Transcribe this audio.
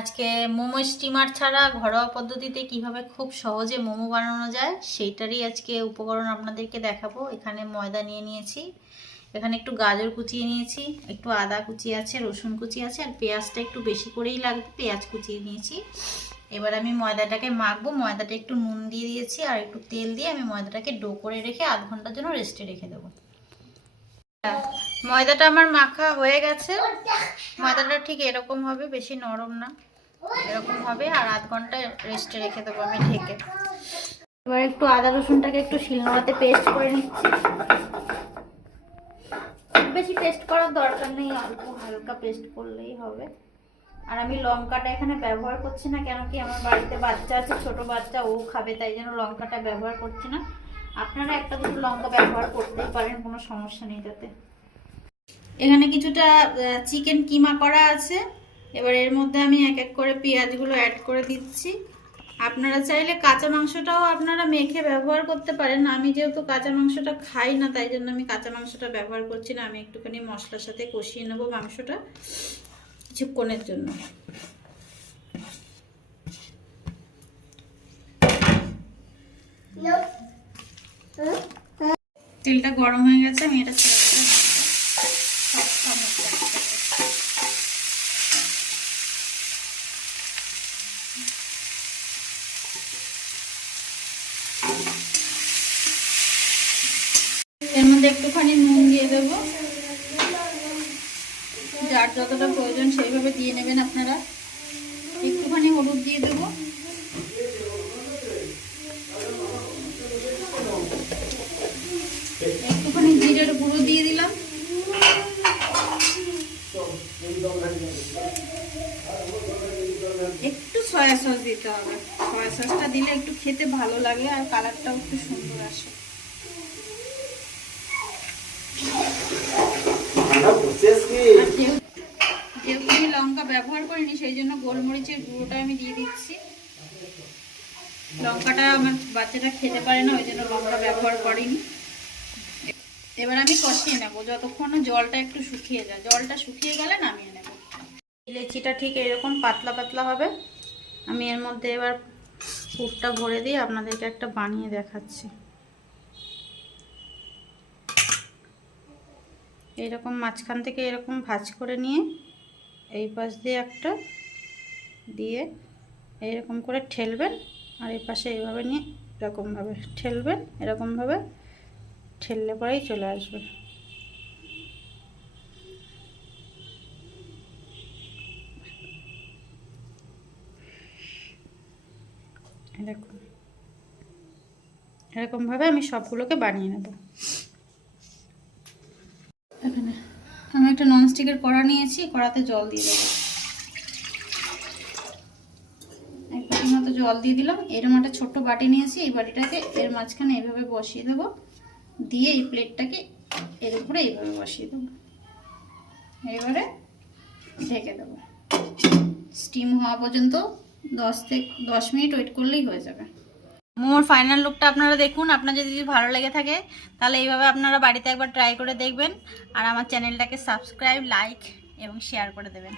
আজকে মোমো স্টিমার ছাড়া ঘরোয়া পদ্ধতিতে কিভাবে খুব সহজে মোমো বানানো যায় সেইটারই আজকে উপকরণ আপনাদেরকে দেখাবো। এখানে ময়দা নিয়ে নিয়েছি, এখানে একটু গাজর কুচিয়ে নিয়েছি, একটু আদা কুচি আছে, রসুন কুচি আছে, আর পেঁয়াজটা একটু বেশি করেই লাগবে, পেঁয়াজ কুচিয়ে নিয়েছি। এবার আমি ময়দাটাকে মাখবো। ময়দাটা একটু নুন দিয়ে দিয়েছি আর একটু তেল দিয়ে আমি ময়দাটাকে ডো করে রেখে আধ ঘন্টার জন্য রেস্টে রেখে দেবো। ময়দাটা আমার মাখা হয়ে গেছে। ময়দাটা ঠিক এরকম হবে, বেশি নরম না, এরকম হবে। আর আধ ঘন্টা রেস্টে রেখে দেবো আমি ঢেকে। এবার একটু আদা রসুনটাকে একটু শিলনোড়াতে পেস্ট করে নিচ্ছি। বেশি পেস্ট করার দরকার নেই, অল্প হালকা পেস্ট করলেই হবে। আর আমি লঙ্কাটা এখানে ব্যবহার করছি না, কেন কি আমার বাড়িতে বাচ্চা আছে, ছোট বাচ্চা, ও খাবে, তাই জন্য লঙ্কাটা ব্যবহার করছি না। আপনারা একটা দুটো লঙ্কা ব্যবহার করতেই পারেন, কোনো সমস্যা নেই তাতে। এখানে কিছুটা চিকেন কিমা করা আছে। এবার এর মধ্যে আমি এক এক করে পেঁয়াজগুলো অ্যাড করে দিচ্ছি। আপনারা চাইলে কাঁচা মাংসটাও আপনারা মেখে ব্যবহার করতে পারেন। আমি যেহেতু কাঁচা মাংসটা খাই না, তাই জন্য আমি কাঁচা মাংসটা ব্যবহার করছি না। আমি একটুখানি মশলার সাথে কষিয়ে নেবো মাংসটা কিছুক্ষণের জন্য। তেলটা গরম হয়ে গেছে, আমি এটা ছেড়ে দেবো। এর মধ্যে একটুখানি নুন দিয়ে দেবো, যার যতটা প্রয়োজন সেইভাবে দিয়ে নেবেন আপনারা। একটুখানি হলুদ দিয়ে দেবো, একটুখানি জিরের গুঁড়ো দিয়ে দিলাম, একটু সয়া সস দিতে হবে। সয়া সসটা দিলে একটু খেতে ভালো লাগে আর কালারটাও একটু সুন্দর আসে। যেহেতু আমি লঙ্কা ব্যবহার করিনি, সেই জন্য গোলমরিচের গুঁড়োটা আমি দিয়ে দিচ্ছি। লঙ্কাটা আমার বাচ্চাটা খেতে পারে না, ওই জন্য লঙ্কা ব্যবহার করিনি। এবার আমি কষিয়ে নেব যতক্ষণ না জলটা একটু শুকিয়ে যায়। জলটা শুকিয়ে গেলে নামিয়ে নেব। লেচিটা ঠিক এরকম পাতলা পাতলা হবে। আমি এর মধ্যে এবার পুরটা ভরে দিয়ে আপনাদেরকে একটা বানিয়ে দেখাচ্ছি। এইরকম মাঝখান থেকে এরকম ভাঁজ করে নিয়ে এই পাশ দিয়ে একটা দিয়ে এইরকম করে ঠেলবেন, আর এই পাশে এইভাবে নিয়ে এরকমভাবে ঠেলবেন। এরকমভাবে ঠেললে পরেই চলে আসবে। দেখুন, এরকমভাবে আমি সবগুলোকে বানিয়ে নেব। এখানে আমি একটা ননস্টিকের কড়া নিয়েছি, কড়াতে জল দিয়ে দেবো। এক বাটির মতো জল দিয়ে দিলাম। এরকম একটা ছোট্ট বাটি নিয়েছি, এই বাটিটাকে এর মাঝখানে এইভাবে বসিয়ে দেবো, দিয়ে এই প্লেটটাকে এর উপরে এইভাবে বসিয়ে দেবো। এবারে ঢেকে দেবো। স্টিম হওয়া পর্যন্ত 10 মিনিট ওয়েট করলেই হয়ে যাবে। মোমোর ফাইনাল লুকটা আপনারা দেখুন। আপনার যদি ভালো লেগে থাকে তাহলে এইভাবে আপনারা বাড়িতে একবার ট্রাই করে দেখবেন, আর আমার চ্যানেলটাকে সাবস্ক্রাইব, লাইক এবং শেয়ার করে দেবেন।